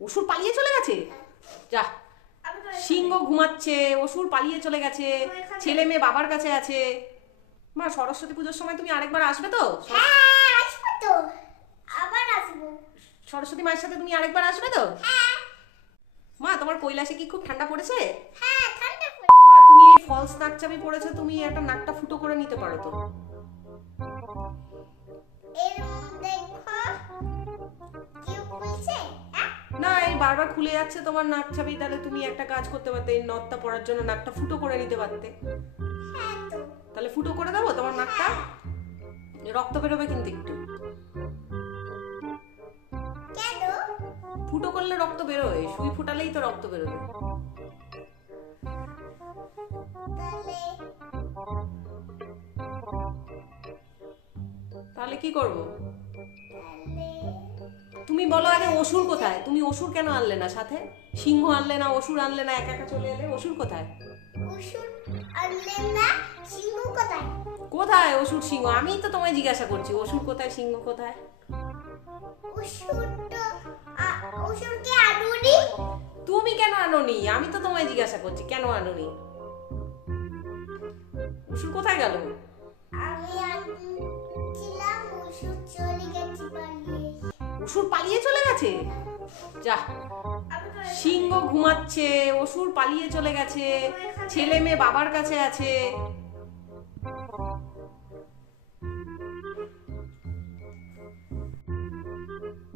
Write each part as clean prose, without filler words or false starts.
অসুর পালিয়ে চলে গেছে? যা, সিংহ ঘুমাচ্ছে, অসুর পালিয়ে চলে গেছে, ছেলে মেয়ে বাবার কাছে আছে। মা, সরস্বতী পুজোর সময় তুমি আরেকবার আসবে তো? হ্যাঁ, আসবো তো, আবার আসবো। সরস্বতী মায়ের সাথে তুমি আরেকবার আসবে তো? হ্যাঁ। মা, তোমার কৈলাসে কি খুব ঠান্ডা পড়েছে? হ্যাঁ, ঠান্ডা পড়ে। মা, তুমি এই ফলস নাক চাবি পড়েছো, তুমি একটা নাকটা ফুটো করে নিতে পারো তো। এর দেখো কি খুলছে? না, এই বারবার খুলে যাচ্ছে তোমার নাক চাবি, তাহলে তুমি একটা কাজ করতে পারতে, এই নথটা পরার জন্য নাকটা ফুটো করে নিতে পারতে। হ্যাঁ তো। তাহলে ফুটো করে দেবো তোমার নাকটা? রক্ত বেরোবে কিন্তু একটু। কেন? ফুটো করলে রক্ত বেরোবে, সুই ফুটালেই তো রক্ত বেরোবে। তাহলে কি করব? তুমি বলো আগে, অসুর কোথায়? তুমি অসুর কেন আনলে না সাথে? সিংহ আনলে না, অসুর আনলে না, একা একা চলে এলে। অসুর কোথায়? অসুর আনলেন না, সিংহ কোথায়? কোথায় অসুর সিংহ? আমিই তো তোমায় জিজ্ঞাসা করছি, অসুর কোথায় সিংহ কোথায়? অসুর তো অসুরকে আনুনি। তুমি কেন আনোনি? আমি তো তোমায় জিজ্ঞাসা করছি কেন আনোনি। অসুর কোথায় গেল? আমি আনছিলাম, অসুর চলে গেছে পালিয়ে। অসুর পালিয়ে চলে গেছে? যা, সিংহ ঘুমাচ্ছে, অসুর পালিয়ে চলে গেছে, ছেলে মেয়ে বাবার কাছে আছে।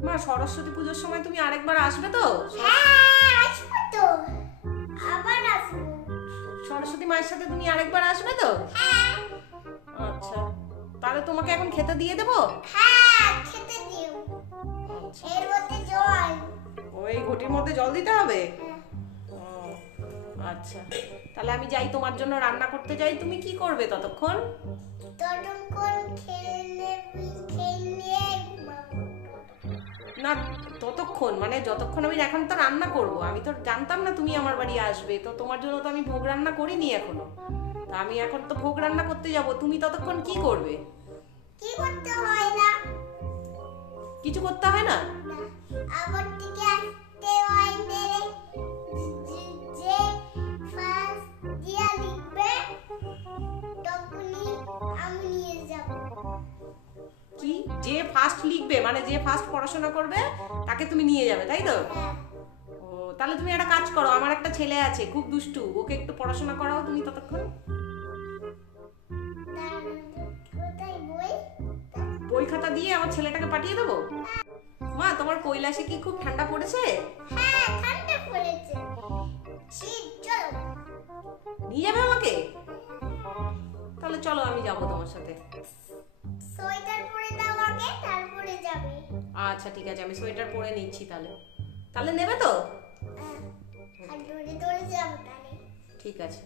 মা, সরস্বতী পুজোর সময় তুমি আরেকবার আসবে তো? হ্যাঁ, আসবো তো, আবার আসবো। সরস্বতী মায়ের সাথে তুমি আরেকবার আসবে তো? হ্যাঁ। আচ্ছা, তাহলে তোমাকে এখন খেতে দিয়ে দেবো? হ্যাঁ, খেতে দিও। আচ্ছা, এর মধ্যে জল। ওই ঘটির মধ্যে জল দিতে হবে? হ্যাঁ। ও, আচ্ছা, তাহলে আমি যাই তোমার জন্য রান্না করতে যাই। তুমি কি করবে ততক্ষণ? ততক্ষণ খেয়ে নিয়ে ঘুমাবো। না, ততক্ষণ মানে যতক্ষণ আমি এখন তো রান্না করব। আমি তো জানতাম না তুমি আমার বাড়ি আসবে, তো তোমার জন্য তো আমি ভোগ রান্না করিনি এখনো। তা আমি এখন তো ভোগ রান্না করতে যাব, তুমি ততক্ষণ কি করবে? কি করতে হয় না? কিছু করতে হয় না? না, আবার থেকে আসতে হয় না। যে ফার্স্ট দিয়া লিখবে তখনই আমি নিয়ে যাব। কি? যে ফার্স্ট লিখবে মানে যে ফার্স্ট পড়াশোনা করবে তাকে তুমি নিয়ে যাবে, তাই তো? হ্যাঁ। ও, তাহলে তুমি একটা কাজ করো, আমার একটা ছেলে আছে খুব দুষ্টু, ওকে একটু পড়াশোনা করাও তুমি ততক্ষণ। কোথায় বই? বই খাতা দিয়ে আমার ছেলেটাকে পাঠিয়ে দেবো। মা, তোমার কৈলাসে কি খুব ঠান্ডা পড়েছে? হ্যাঁ, ঠান্ডা পড়েছে। শীত, চলো। নিয়ে যাবে আমাকে? তাহলে চলো, আমি যাবো তোমার সাথে। সোয়েটার পরে দাও আগে, তারপরে যাবে। আচ্ছা, ঠিক আছে, আমি সোয়েটার পরে নিচ্ছি তাহলে। তাহলে নেবে তো? আর দৌড়ে দৌড়ে যাবো তাহলে। ঠিক আছে।